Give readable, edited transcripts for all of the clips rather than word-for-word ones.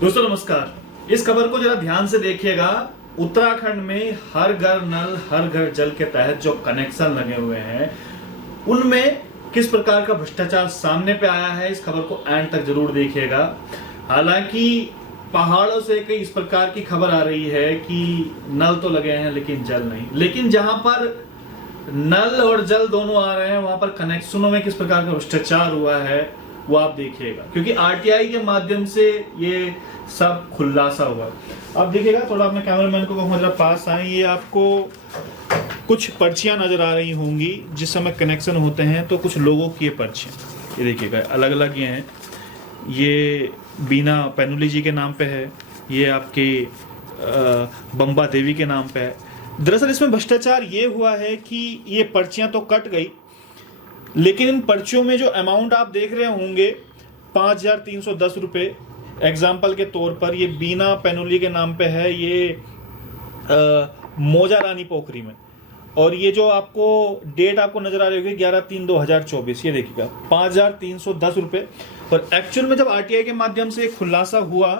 दोस्तों नमस्कार। इस खबर को जरा ध्यान से देखिएगा। उत्तराखंड में हर घर नल हर घर जल के तहत जो कनेक्शन लगे हुए हैं उनमें किस प्रकार का भ्रष्टाचार सामने पे आया है, इस खबर को एंड तक जरूर देखिएगा। हालांकि पहाड़ों से कई इस प्रकार की खबर आ रही है कि नल तो लगे हैं लेकिन जल नहीं, लेकिन जहां पर नल और जल दोनों आ रहे हैं वहां पर कनेक्शनों में किस प्रकार का भ्रष्टाचार हुआ है वो आप देखिएगा, क्योंकि आरटीआई के माध्यम से ये सब खुलासा हुआ। अब देखिएगा, थोड़ा अपने कैमरामैन को कहूँगा जरा पास आए। ये आपको कुछ पर्चियां नजर आ रही होंगी जिस समय कनेक्शन होते हैं, तो कुछ लोगों की ये पर्चियां, ये देखिएगा अलग अलग ये हैं। ये बीना पैनुली जी के नाम पे है, ये आपके बम्बा देवी के नाम पे है। दरअसल इसमें भ्रष्टाचार ये हुआ है कि ये पर्चियां तो कट गई, लेकिन इन पर्चियों में जो अमाउंट आप देख रहे होंगे 5,310 रुपये एग्जाम्पल के तौर पर, ये बीना पैनुली के नाम पे है, ये मौजा रानी पोखरी में। और ये जो आपको डेट आपको नजर आ रही होगी 11/3/2024, ये देखिएगा 5,310 रुपये। और एक्चुअल में जब आरटीआई के माध्यम से खुलासा हुआ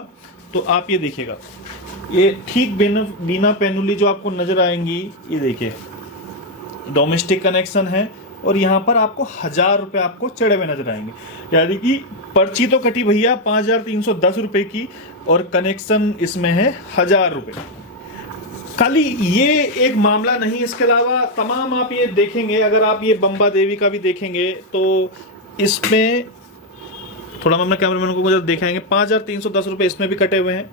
तो आप ये देखिएगा, ये ठीक बीना पैनुली जो आपको नजर आएंगी, ये देखिए डोमेस्टिक कनेक्शन है और यहाँ पर आपको 1,000 रुपये आपको चढ़े हुए नजर आएंगे। यानी कि पर्ची तो कटी भैया 5,310 रुपये की और कनेक्शन इसमें है 1,000 रुपये। खाली ये एक मामला नहीं, इसके अलावा तमाम आप ये देखेंगे, अगर आप ये बम्बा देवी का भी देखेंगे तो इसमें थोड़ा हम अपने कैमरामैन को जब दिखाएंगे 5,310 रुपये इसमें भी कटे हुए हैं।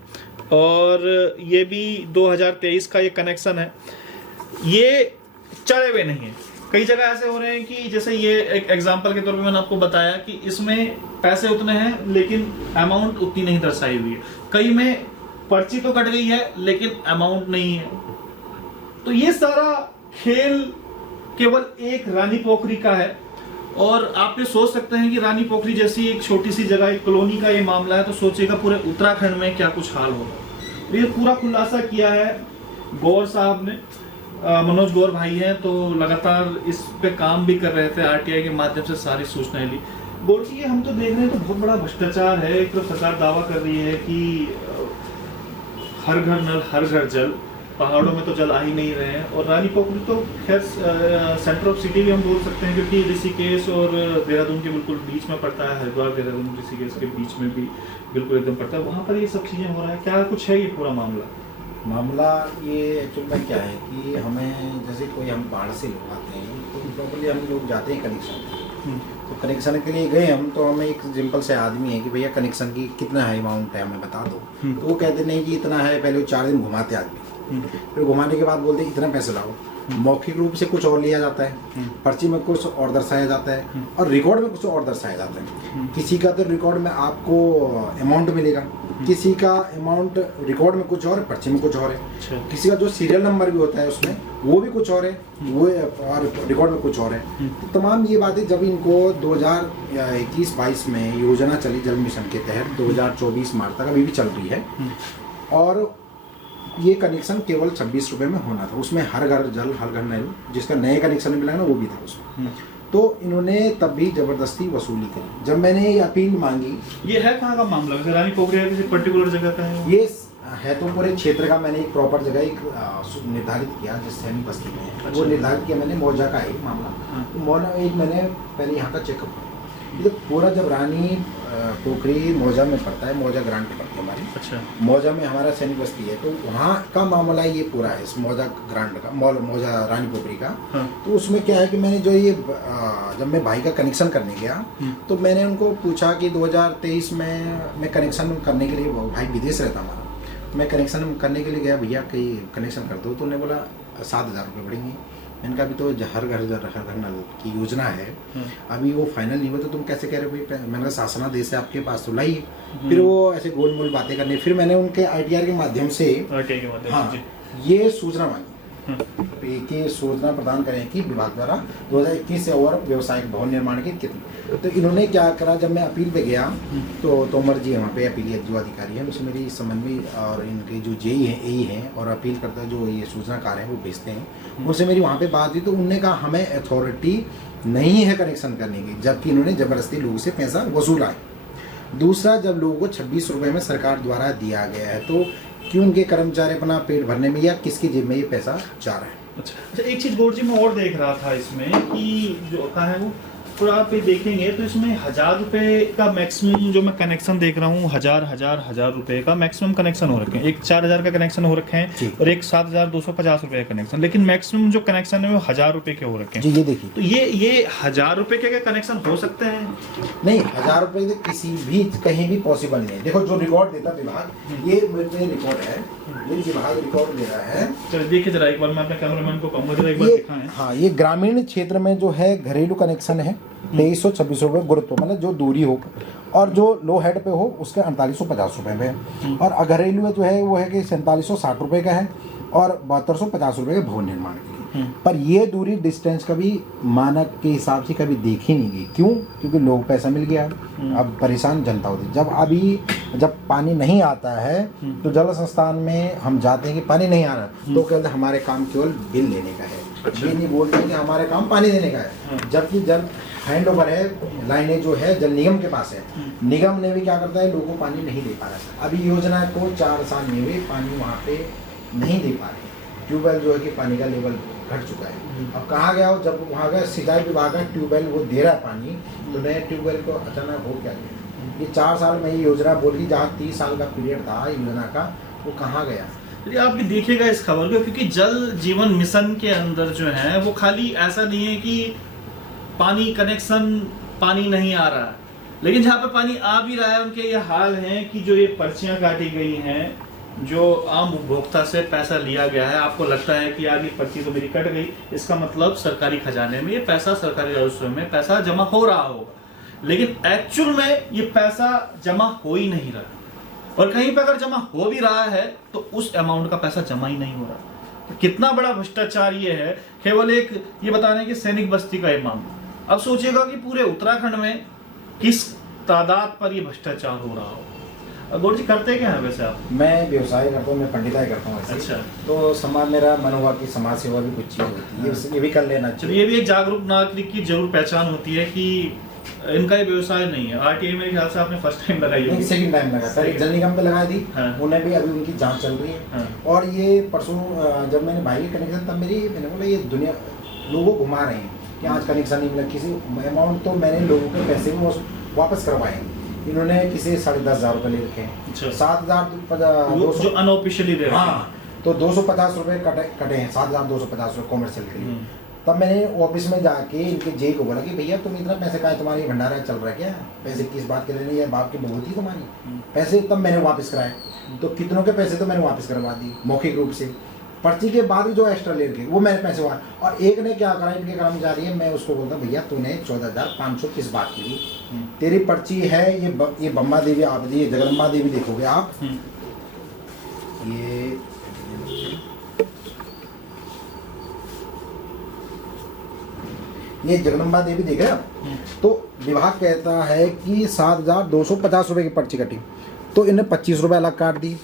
और ये भी 2023 का ये कनेक्शन है, ये चढ़े हुए नहीं है। कई जगह ऐसे हो रहे हैं कि जैसे ये एक एग्जांपल के तौर पे मैंने आपको बताया कि इसमें पैसे उतने हैं लेकिन अमाउंट उतनी नहीं दर्शाई हुई है। कई में पर्ची तो कट गई है लेकिन अमाउंट नहीं है। तो ये सारा खेल केवल एक रानी पोखरी का है। और आप ये सोच सकते हैं कि रानी पोखरी जैसी एक छोटी सी जगह, एक कॉलोनी का ये मामला है, तो सोचिएगा पूरे उत्तराखंड में क्या कुछ हाल होगा। ये पूरा खुलासा किया है गौर साहब ने, मनोज गौर भाई हैं, तो लगातार इस पे काम भी कर रहे थे, आरटीआई के माध्यम से सारी सूचनाएं ली। गौर जी, हम तो देख रहे हैं तो बहुत बड़ा भ्रष्टाचार है। एक तो सरकार दावा कर रही है कि हर घर नल हर घर जल, पहाड़ों में तो जल आ ही नहीं रहे हैं। और रानी पोखरी तो खैर सेंटर ऑफ सिटी भी हम बोल सकते हैं, क्योंकि ऋषिकेश और देहरादून के बिल्कुल बीच में पड़ता है, हरिद्वार देहरादून ऋषिकेश के बीच में भी बिल्कुल एकदम पड़ता है। वहाँ पर ये सब चीज़ें हो रहा है, क्या कुछ है ये पूरा मामला? ये एक्चुअल में क्या है कि हमें जैसे कोई हम पहाड़ से लोग आते हैं तो प्रॉपर्ली हम लोग जाते हैं कनेक्शन, तो कनेक्शन के लिए गए हम, तो हमें एक सिंपल से आदमी है कि भैया कनेक्शन की कितना है अमाउंट है हमें बता दो। तो वो कहते नहीं कि इतना है, पहले वो 4 दिन घुमाते आदमी, फिर घुमाने के बाद बोलते इतना पैसे लाओ। मौखिक रूप से कुछ और लिया जाता है, पर्ची में कुछ और दर्शाया जाता है और रिकॉर्ड में कुछ और दर्शाया जाता है। किसी का तो रिकॉर्ड में आपको अमाउंट मिलेगा, किसी का अमाउंट रिकॉर्ड में कुछ और है, पर्ची में कुछ और है। किसी का जो सीरियल नंबर भी होता है उसमें वो भी कुछ और है, वो और रिकॉर्ड में कुछ और है। तो तमाम ये बातें जब इनको 2021-22 में योजना चली जल मिशन के तहत 2024 मार्च तक अभी भी चल रही है, और ये कनेक्शन केवल 26 रुपये में होना था। उसमें हर घर जल हर घर नल, जिसका नए कनेक्शन मिला ना वो भी था उसमें। तो इन्होंने तब भी जबरदस्ती वसूली करी। जब मैंने ये अपील मांगी, ये है कहाँ का मामला? रानी पोखरी है, किसी पर्टिकुलर जगह का है? ये है तो पूरे क्षेत्र का। मैंने एक प्रॉपर जगह एक निर्धारित किया जिस सैनिक बस्ती में है। अच्छा। वो निर्धारित किया मैंने, मौजा का एक मामला। तो एक मैंने पहले यहाँ का चेकअप किया। ये पूरा जब रानी पोखरी मौजा में पड़ता है, मौजा ग्रांट पड़ती है हमारी। अच्छा। मौजा में हमारा सैनिक बस्ती है, तो वहाँ का मामला ये पूरा है इस मौजा ग्रांट का, मौजा रानी पोखरी का। तो उसमें क्या है कि मैंने जो ये जब मैं भाई का कनेक्शन करने गया तो मैंने उनको पूछा कि 2023 में मैं कनेक्शन करने के लिए, भाई विदेश रहता हमारा, तो मैं कनेक्शन करने के लिए गया, भैया कहीं कनेक्शन कर दो। तो उन्होंने बोला 7,000 रुपये पड़ेंगे। मैंने कहा अभी तो हर घर नल की योजना है, अभी वो फाइनल नहीं हुआ, तो तुम कैसे कह रहे हो भाई? मैंने कहा शासनादेश है आपके पास तो लाइए। फिर वो ऐसे गोल मोल बातें करने, फिर मैंने उनके आईटीआर के माध्यम से ये सूचना मांगी कि सूचना प्रदान करें कि विभाग द्वारा 2021 से और व्यवसायिक भवन निर्माण की कितनी। तो इन्होंने क्या करा, जब मैं अपील पे गया तो तोमर जी वहाँ पे अपील जो अधिकारी हैं उनसे मेरी समन्वय और इनके जो जेई हैं एई हैं और अपील करता जो ये सूचनाकार हैं वो भेजते हैं, उनसे मेरी वहाँ पे बात हुई। तो उनने कहा हमें अथॉरिटी नहीं है कनेक्शन करने की, जबकि इन्होंने ज़बरदस्ती लोगों से पैसा वसूला है। दूसरा, जब लोगों को 26 रुपए में सरकार द्वारा दिया गया है तो क्यों उनके कर्मचारी अपना पेट भरने में या किसकी जेब में ये पैसा जा रहा है? अच्छा, एक चीज गौर जी मैं और देख रहा था इसमें कि जो कहा है वो थोड़ा आप ये देखेंगे तो इसमें 1000 रुपए का मैक्सिमम जो मैं कनेक्शन देख रहा हूँ, हजार रुपए का मैक्सिमम कनेक्शन हो रखे हैं। एक 4000 का कनेक्शन हो रखे हैं और एक 7250 रुपए का कनेक्शन, लेकिन मैक्सिमम जो कनेक्शन है वो 1000 रुपए के हो रखे हैं। जी ये देखिए, तो ये 1000 रुपए के कनेक्शन हो सकते हैं? नहीं, 1000 रुपए किसी भी कहीं भी पॉसिबल नहीं है। देखो जो रिकॉर्ड देता विभाग, ये मेरे पे रिकॉर्ड है, ये विभाग रिकॉर्ड दे रहा है। चलिए देखिए जरा एक बार, मैं अपने कैमरामैन को कहूंगा जरा एक बार दिखाएं। हाँ, ये ग्रामीण क्षेत्र में जो है घरेलू कनेक्शन है 2326 रुपये गुरुत्व, मतलब जो दूरी हो, और जो लो हेड पे हो उसके 4850 रुपये में, और घरेलू में जो है वो है कि 4760 रुपये का है और 7250 रुपये का भवन निर्माण के लिए। पर ये दूरी डिस्टेंस कभी मानक के हिसाब से कभी देखी नहीं गई। क्यों? क्योंकि लोग पैसा मिल गया, अब परेशान जनता होती। जब पानी नहीं आता है तो जल संस्थान में हम जाते हैं कि पानी नहीं आ रहा, तो कहते हमारे काम केवल बिल लेने का है। ये नहीं बोलते कि हमारे काम पानी देने का है, जबकि जब हैंड ओवर है, लाइनें जो है जल निगम के पास है, निगम ने भी क्या करता है, लोगों को पानी नहीं दे पा रहा है। अभी योजना को 4 साल में भी पानी वहाँ पे नहीं दे पा रहे। ट्यूबवेल जो है कि पानी का लेवल घट चुका है। अब कहाँ गया हो, जब वहाँ गया सिंचाई विभाग का ट्यूबवेल वो दे रहा है पानी, तो नए ट्यूबवेल को अचानक हो क्या गया? ये 4 साल में ये योजना बोली, जहाँ 30 साल का पीरियड था योजना का, वो कहाँ गया? चलिए आप भी देखिएगा इस खबर को, क्योंकि जल जीवन मिशन के अंदर जो है वो खाली ऐसा नहीं है कि पानी कनेक्शन पानी नहीं आ रहा, लेकिन जहाँ पे पानी आ भी रहा है उनके ये हाल है कि जो ये पर्चियां काटी गई हैं, जो आम उपभोक्ता से पैसा लिया गया है, आपको लगता है कि यार ये पर्ची तो मेरी कट गई, इसका मतलब सरकारी खजाने में ये पैसा, सरकारी राजस्व में पैसा जमा हो रहा होगा, लेकिन एक्चुअल में ये पैसा जमा हो ही नहीं रहा। और कहीं पर अगर जमा हो भी रहा है तो उस अमाउंट का पैसा जमा ही नहीं हो रहा। तो कितना बड़ा भ्रष्टाचार ये है, केवल एक ये बताने की सैनिक बस्ती का एक मामला। अब सोचिएगा कि पूरे उत्तराखंड में किस तादाद पर ये भ्रष्टाचार हो रहा हो। गौर जी करते क्या है वैसे आप? मैं व्यवसाय करता हूँ, मैं पंडिताई करता हूँ। अच्छा, तो समाज मेरा मन हुआ कि समाज सेवा भी कुछ चीज़ होती है, ये भी कर लेना चाहिए। ये भी एक जागरूक नागरिक की जरूर पहचान होती है कि इनका ये व्यवसाय नहीं है। आरटीआई मेरे ख्याल से आपने फर्स्ट टाइम लगाई होगी। सेकंड टाइम लगा था, जल निगम पे लगाई थी। हाँ। उन्हें भी अभी उनकी जांच चल रही है। हाँ। और ये परसों जब मैंने भाई के कनेक्शन, तब मैंने बोला ये दुनिया लोगों को घुमा रहे हैं कि आज कनेक्शन नहीं मिला, किसी अमाउंट तो मैंने लोगों के पैसे भी वापस करवाए। इन्होंने किसी 10,500 रुपये ले रखे हैं, 7,200 जो अनऑफिशियली दे रहे हैं। हाँ, तो 250 रुपये कटे हैं, 7,250 रुपये कॉमर्शियल के लिए। तब मैंने ऑफिस में जाके इनके जे को बोला कि भैया तुम इतना पैसे का है, तुम्हारी भंडारा चल रहा है क्या? पैसे किस बात के लेने, या बाप की बहुत ही तुम्हारी पैसे? तब मैंने वापस कराए, तो कितनों के पैसे तो मैंने वापस करवा दिए मौखिक रूप से। पर्ची के बाद जो एक्स्ट्रा ले गए वो मैंने पैसे हुआ। और एक ने क्या करा, इनके कर्मचारी है, मैं उसको बोलता भैया तूने 14,500 किस बात के लिए? तेरी पर्ची है ये बम्बा देवी, आप ये जगदम्बा देवी देखोगे आप, ये जगदम्बा देवी देख रहे हैं। तो विभाग कहता है कि 7,250 रुपये की पर्ची कटी, तो इन्हें 25 रुपये अलग काट दिए,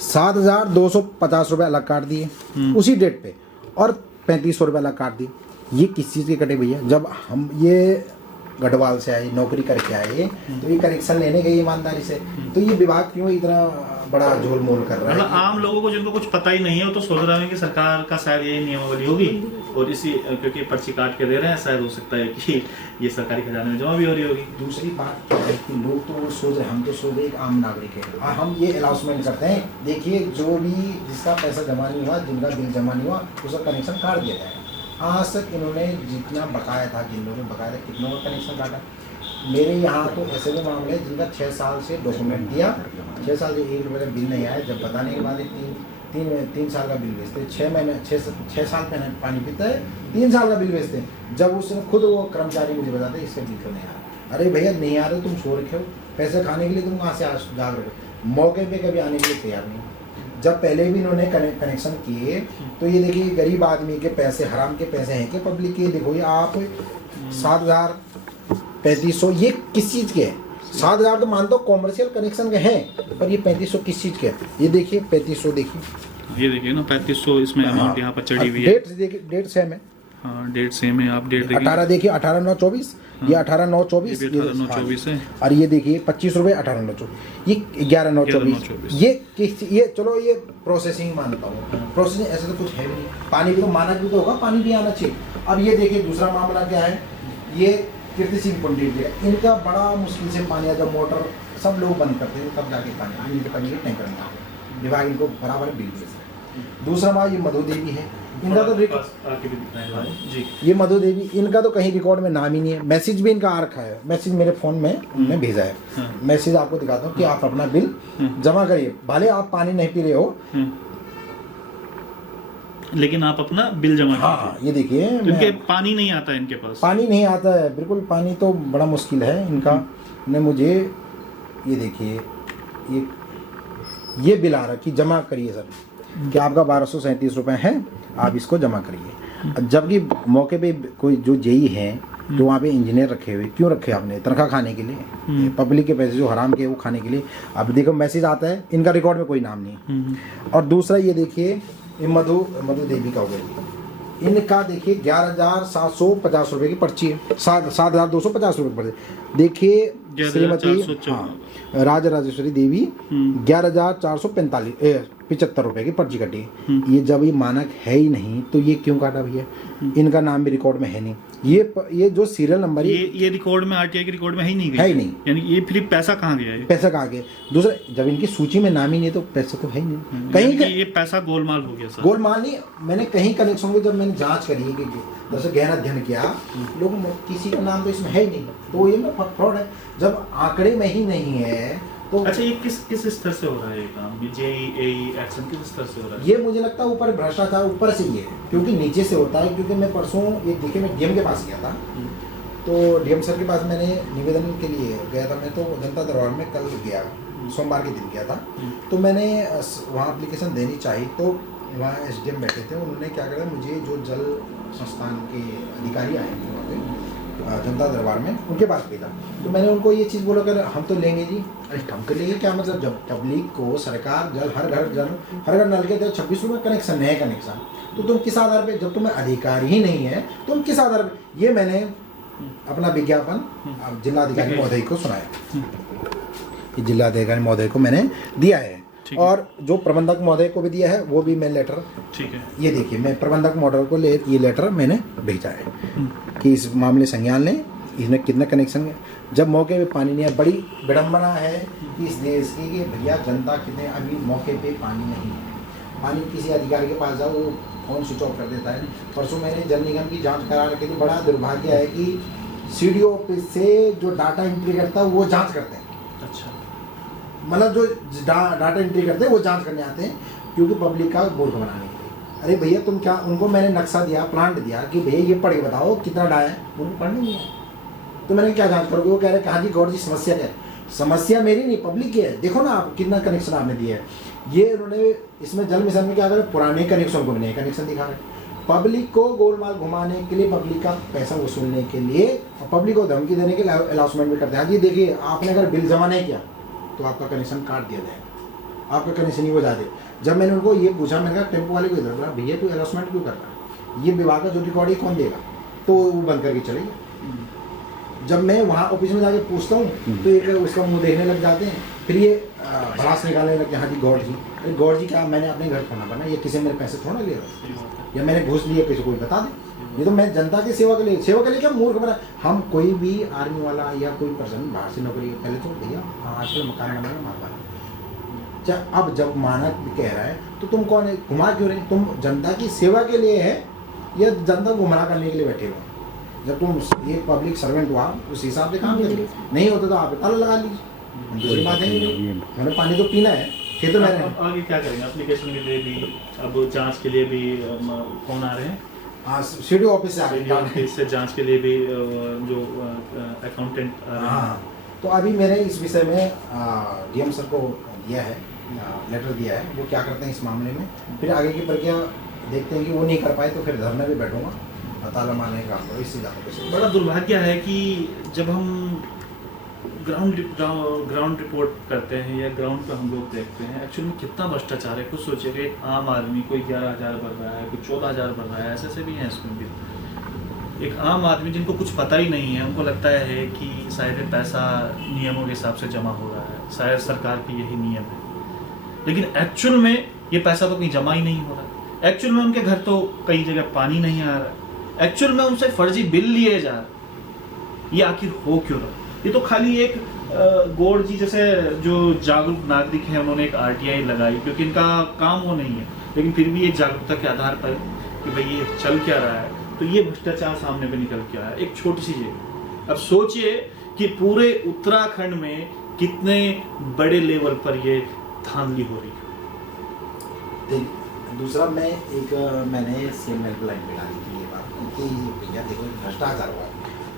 7,250 रुपये अलग काट दिए उसी डेट पे, और 3500 रुपये अलग काट दिए। ये किस चीज़ के कटे भैया? जब हम ये गढ़वाल से आए, नौकरी करके आए, तो ये कनेक्शन लेने गए ईमानदारी से, तो ये विभाग क्यों इतना बड़ा झोल मोल कर रहा है? मतलब आम लोगों को जिनको कुछ पता ही नहीं है, वो तो सोच रहे हैं कि सरकार का शायद ये नियमावली होगी और इसी क्योंकि पर्ची काट के दे रहे हैं, शायद हो सकता है कि ये सरकारी खजाने में जमा भी हो रही होगी। दूसरी बात क्या है कि लोग तो सोच रहे, हम तो सोच रहे एक आम नागरिक है, हम ये अनाउंसमेंट करते हैं, देखिए जो भी जिसका पैसा जमा नहीं हुआ, जिनका बिल जमा नहीं हुआ, उसका कनेक्शन काट दिया जाए। आज तक इन्होंने जितना बकाया था, जिन लोगों ने बकाया था, कितनों का कनेक्शन काटा? मेरे यहाँ तो ऐसे भी मामले हैं जिनका 6 साल से डॉक्यूमेंट दिया, 6 साल से 1 रुपये का बिल नहीं आया, जब बताने के बाद 3 साल का बिल भेजते, 6 साल पहले पानी पीता है, 3 साल का बिल भेजते। जब उसने खुद वो कर्मचारी मुझे बताते इसका बिल क्यों नहीं आ रहा? अरे भैया नहीं आ रहे, तुम सो रखे हो, पैसे खाने के लिए तुम कहाँ से जाग रहे हो? मौके पे कभी आने के लिए तैयार नहीं। जब पहले भी इन्होंने कनेक्शन किए, तो ये देखिए गरीब आदमी के पैसे, हराम के पैसे हैं कि पब्लिक के? देखो ये आप 7,3500 ये किस चीज़ के हैं? 7,000 तो मानता हूँ कॉमर्शियल कनेक्शन के हैं, पर ये 3500 किस चीज़ के हैं? ये देखिए 3500, देखिए ये देखिए ना 3500 इसमें अमाउंट यहाँ पर चढ़ी हुई है। डेट सेम है। हाँ डेट सेम है, आप डेट देखिए 18 देखिए 18/9/24, ये 18,924 ये भी 18,924 है। और ये देखिए 25 रुपये 18,924, ये 11,924। ये चलो ये प्रोसेसिंग मानता हूँ, प्रोसेसिंग ऐसे तो कुछ है भी नहीं, पानी भी तो मानक भी तो होगा, पानी भी आना चाहिए। अब ये देखिए दूसरा मामला क्या है, ये कीर्ति सिंह पंडित जी, इनका बड़ा मुश्किल से पानी आता, मोटर सब लोग बंद करते हैं तब जाके पानी आए, इनके पानी टैंकर में आता है, विभाग इनको बराबर बिल देता है। दूसरा माँ ये मधु देवी है, इनका तो जी, ये मधु देवी, इनका तो कहीं रिकॉर्ड में नाम ही नहीं है, मैसेज भी इनका आ रखा है, मैसेज मेरे फ़ोन में उन्होंने भेजा है, मैसेज आपको दिखाता हूँ कि आप अपना बिल जमा करिए, भले आप पानी नहीं पी रहे हो लेकिन आप अपना बिल जमा कीजिए। हाँ ये देखिए, इनके पानी नहीं आता है, इनके पास पानी नहीं आता है, बिल्कुल पानी तो बड़ा मुश्किल है इनका। ने मुझे ये देखिए ये बिल आ रहा कि जमा करिए सर, कि आपका 1237 रुपये है, आप इसको जमा करिए। जबकि मौके पे कोई जो जेई है, जो वहाँ पे इंजीनियर रखे हुए, क्यों रखे आपने? तनख्वाह खाने के लिए, पब्लिक के पैसे जो हराम के वो खाने के लिए। अब देखो मैसेज आता है, इनका रिकॉर्ड में कोई नाम नहीं। और दूसरा ये देखिए, ये मधु देवी का हो गया, इनका देखिए 11,750 रुपये की पर्ची है, 7,250 रुपये पर्ची। देखिए श्रीमती राजा राजेश्वरी देवी 11,445 रुपये की पर्ची कटी। ये जब ये मानक है ही नहीं तो ये क्यों काटा भैया? इनका नाम भी रिकॉर्ड में है नहीं, ये जो सीरियल नंबर ये रिकॉर्ड में, आरटीआई के रिकॉर्ड में है ही नहीं, यानी ये फिर पैसा कहाँ गया है? पैसा कहाँ गया? दूसरा, जब इनकी सूची में नाम ही नहीं तो पैसा तो है ही नहीं। कहीं ये पैसा गोलमाल हो गया सर। गोलमाल नहीं, मैंने कहीं कनेक्शन को जब मैंने जांच करी कि जैसे गहन अध्ययन किया, लोग किसी का नाम तो इसमें है ही नहीं, तो ये फ्रॉड है। जब आंकड़े में ही नहीं है तो अच्छा, ये किस स्तर से हो रहा है ये काम? जेईई एक्शन किस स्तर से हो रहा है? ये मुझे लगता है ऊपर भ्रष्टाचार ऊपर से ही है, क्योंकि नीचे से होता है। क्योंकि मैं परसों ये देखिए, मैं डीएम के पास गया था, तो डीएम सर के पास मैंने निवेदन के लिए गया था। मैं तो जनता दरबार में कल गया, सोमवार के दिन गया था, तो मैंने वहाँ एप्लीकेशन देनी चाहिए। तो वहाँ एसडीएम बैठे थे, उन्होंने क्या करा, मुझे जो जल संस्थान के अधिकारी आए थे वहाँ पे जनता दरबार में, उनके पास भेजा। तो मैंने उनको ये चीज़ बोला कर हम तो लेंगे जी। अरे हम तो लेंगे क्या मतलब? जब पब्लिक को सरकार जल हर घर नल के दे 26 रुपये कनेक्शन, नए कनेक्शन, तो तुम किस आधार पे? जब तुम्हें अधिकार ही नहीं है तुम किस आधार पे? ये मैंने अपना विज्ञापन जिलाधिकारी महोदय को सुनाया, जिलाधिकारी महोदय को मैंने दिया है, और जो प्रबंधक महोदय को भी दिया है, वो भी मैं लेटर, ठीक है, ये देखिए मैं प्रबंधक महोदय को ये लेटर मैंने भेजा है कि इस मामले संज्ञान लें, इसमें कितना कनेक्शन है। जब मौके पे पानी नहीं है, बड़ी विडम्बना है कि इस देश की कि भैया जनता कितने अभी मौके पे पानी नहीं है। पानी किसी अधिकारी के पास जाओ, वो फोन स्विच ऑफ कर देता है। परसों मैंने जल निगम की जाँच कराने के लिए, बड़ा दुर्भाग्य है कि सीडीओ ऑफिस से जो डाटा एंट्री करता है वो जाँच करते हैं। अच्छा, मतलब जो डाटा एंट्री करते हैं वो जांच करने आते हैं, क्योंकि पब्लिक का मूर्ख बनाने के लिए। अरे भैया तुम क्या, उनको मैंने नक्शा दिया, प्लांट दिया कि भैया ये पढ़ के बताओ कितना डाया है, उनको पढ़ने नहीं है। तो मैंने क्या जांच करोगे? वो कह रहे कहाँ जी गौर जी समस्या क्या है? समस्या मेरी नहीं, पब्लिक की है। देखो ना आप कितना कनेक्शन आपने दिया है। ये उन्होंने इसमें जल मिशन में क्या करें, पुराने कनेक्शन को भी नए कनेक्शन दिखा रहे, पब्लिक को गोलमाल घुमाने के लिए, पब्लिक का पैसा वसूलने के लिए, और पब्लिक को धमकी देने के लिए अनाउंसमेंट भी करते हैं। हाँ जी देखिए, आपने अगर बिल जमा नहीं किया तो आपका कनेक्शन काट दिया जाएगा, आपका कनेक्शन ही बजा दे। जब मैंने उनको ये पूछा, मैंने कहा टेम्पो वाले को इधर बोला, भैया तू अनाउंसमेंट क्यों कर रहा है? ये विभाग का जो रिकॉर्ड है कौन देगा? तो वो बंद करके चले गए। जब मैं वहाँ ऑफिस में जाके पूछता हूँ तो एक उसका मुँह देखने लग जाते हैं, फिर ये भड़ास निकालने लगते हैं। हाँ जी गौर जी, अरे गौर जी क्या, मैंने अपने घर खोना बना, ये किसी मेरे पैसे थोड़ा ले रहा, या मैंने घूस लिया, किसी को बता दे। ये तो मैं जनता की सेवा के लिए क्या मूर्ख बना। हम कोई भी आर्मी वाला या कोई पर्सन बाहर से नौकरी, पहले तो भैया आजकल मकान बनाना मानता है, अब जब मानक कह रहा है तो तुम कौन है? घुमा क्यों रहे? तुम जनता की सेवा के लिए है या जनता को गुमराह करने के लिए बैठे हो? जब तुम ये पब्लिक सर्वेंट हुआ उस हिसाब से काम करिए, नहीं होता तो आप ताला लगा लीजिए। दूसरी बात है मैंने पानी तो पीना है, खेत में आगे क्या करेंगे? एप्लीकेशन के लिए भी, अब जांच के लिए भी कौन आ रहे हैं? हाँ, सीडीओ ऑफिस से आ रहे हैं, इससे जांच के लिए भी जो अकाउंटेंट। हाँ, तो अभी मैंने इस विषय में डीएम सर को दिया है, लेटर दिया है। वो क्या करते हैं इस मामले में, फिर आगे की प्रक्रिया देखते हैं कि वो नहीं कर पाए तो फिर धरने पे बैठूंगा, ताला मारने का काम करो। इससे ज़्यादा कुछ। बड़ा दुर्भाग्य है कि जब हम ग्राउंड रिपोर्ट करते हैं या ग्राउंड पे हम लोग देखते हैं एक्चुअली में कितना भ्रष्टाचार है। कुछ सोचिए, एक आम आदमी कोई 11,000 भर रहा है, कोई 14,000 भर रहा है, ऐसे भी हैं इसमें भी। एक आम आदमी जिनको कुछ पता ही नहीं है, उनको लगता है कि शायद ये पैसा नियमों के हिसाब से जमा हो रहा है, शायद सरकार के यही नियम है, लेकिन एक्चुअल में ये पैसा तो कहीं जमा ही नहीं हो रहा। एक्चुअल में उनके घर तो कई जगह पानी नहीं आ रहा। एक्चुअल में उनसे फर्जी बिल लिए जा रहे। ये आखिर हो क्यों रहा? ये तो खाली एक गौड़ जी जैसे जो जागरूक नागरिक हैं, उन्होंने एक RTI लगाई क्योंकि इनका काम वो नहीं है, लेकिन फिर भी एक जागरूकता के आधार पर कि भाई ये चल क्या रहा है, तो ये भ्रष्टाचार सामने पे निकल के आया। एक छोटी सी चीज, अब सोचिए कि पूरे उत्तराखंड में कितने बड़े लेवल पर ये धांधली हो रही है। दूसरा मैंने सीएम हेल्पलाइन पे डाली थी ये बात कि भैया देखो भ्रष्टाचार हुआ,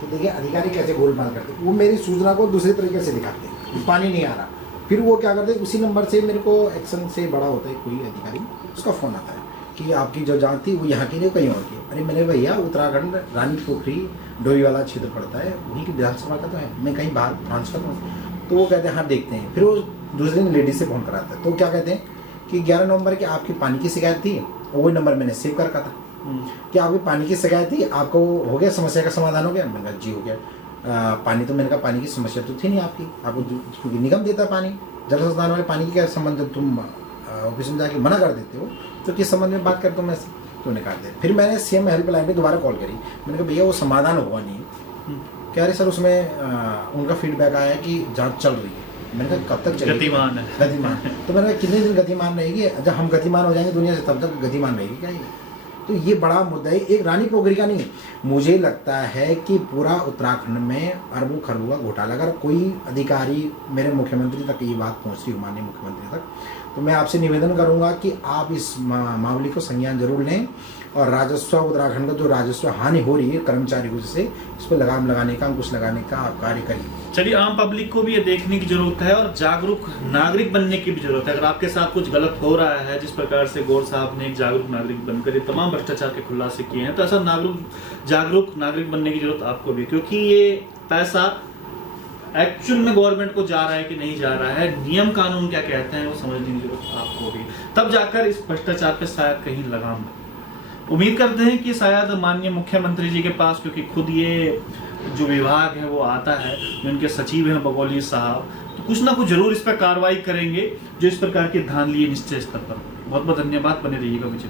तो देखिए अधिकारी कैसे गोलमाल करते, वो मेरी सूचना को दूसरे तरीके से दिखाते हैं, पानी नहीं आ रहा, फिर वो क्या करते, उसी नंबर से मेरे को एक्शन से बड़ा होता है कोई अधिकारी, उसका फ़ोन आता है कि आपकी जो जांच थी वो यहाँ की नहीं कहीं और की। अरे मैंने भैया उत्तराखंड रानी पोखरी डोईवाला क्षेत्र पड़ता है, वहीं की विधानसभा का तो है, मैं कहीं बाहर ट्रांसफर हूँ। तो वो कहते हैं हाँ देखते हैं। फिर वो दूसरे दिन लेडीज से फ़ोन कराता है, तो क्या कहते हैं कि 11 नवंबर की आपकी पानी की शिकायत थी, वही नंबर मैंने सेव कर रखा था कि आपकी पानी की शिकायत थी, आपको हो गया, समस्या का समाधान हो गया? मैंने कहा जी हो गया। पानी तो मैंने कहा पानी की समस्या तो थी नहीं आपकी, आपको निगम देता पानी, जल संस्थान वाले पानी की क्या संबंध, जब तुम ऑफिस में जाके मना कर देते हो तो किस संबंध में बात करता हूँ मैं से, तो उन्हें काट दिया। फिर मैंने सीएम हेल्पलाइन पे दोबारा कॉल करी, मैंने कहा भैया वो समाधान हुआ नहीं। कह रहे सर उसमें उनका फीडबैक आया कि जाँच चल रही है। मैंने कहा कब तक चलेगी? गतिमान है। तो मैंने कहा कितने दिन गतिमान रहेगी? जब हम गतिमान हो जाएंगे दुनिया से तब तक गतिमान रहेगी क्या ये? तो ये बड़ा मुद्दा है, एक रानी पोखरी का नहीं। मुझे लगता है कि पूरा उत्तराखंड में अरबों खरबों का घोटाला, अगर कोई अधिकारी मेरे मुख्यमंत्री तक ये बात पहुँच रही, माननीय मुख्यमंत्री तक, तो मैं आपसे निवेदन करूंगा कि आप इस मामले को संज्ञान जरूर लें और राजस्व, उत्तराखंड का जो राजस्व हानि हो रही है कर्मचारियों से, इस पर लगाम लगाने का, अंकुश लगाने का आप कार्य करिए। चलिए, आम पब्लिक को भी ये देखने की जरूरत है और जागरूक नागरिक बनने की भी जरूरत है। अगर आपके साथ कुछ गलत हो रहा है, जिस प्रकार से गौड़ साहब ने एक जागरूक नागरिक बनकर ये तमाम भ्रष्टाचार के खुलासे किए हैं, तो ऐसा जागरूक नागरिक बनने की जरूरत आपको भी, क्योंकि ये पैसा एक्चुअल में गवर्नमेंट को जा रहा है कि नहीं जा रहा है, नियम कानून क्या कहते हैं वो समझने की जरूरत आपको भी, तब जाकर इस भ्रष्टाचार पे शायद कहीं लगाम। उम्मीद करते हैं कि शायद माननीय मुख्यमंत्री जी के पास, क्योंकि खुद ये जो विभाग है वो आता है, उनके सचिव हैं बगोली साहब, तो कुछ ना कुछ जरूर इस पर कार्रवाई करेंगे जो इस प्रकार की धांधली निश्चय स्तर पर। बहुत बहुत धन्यवाद, बने रहिएगा विजय।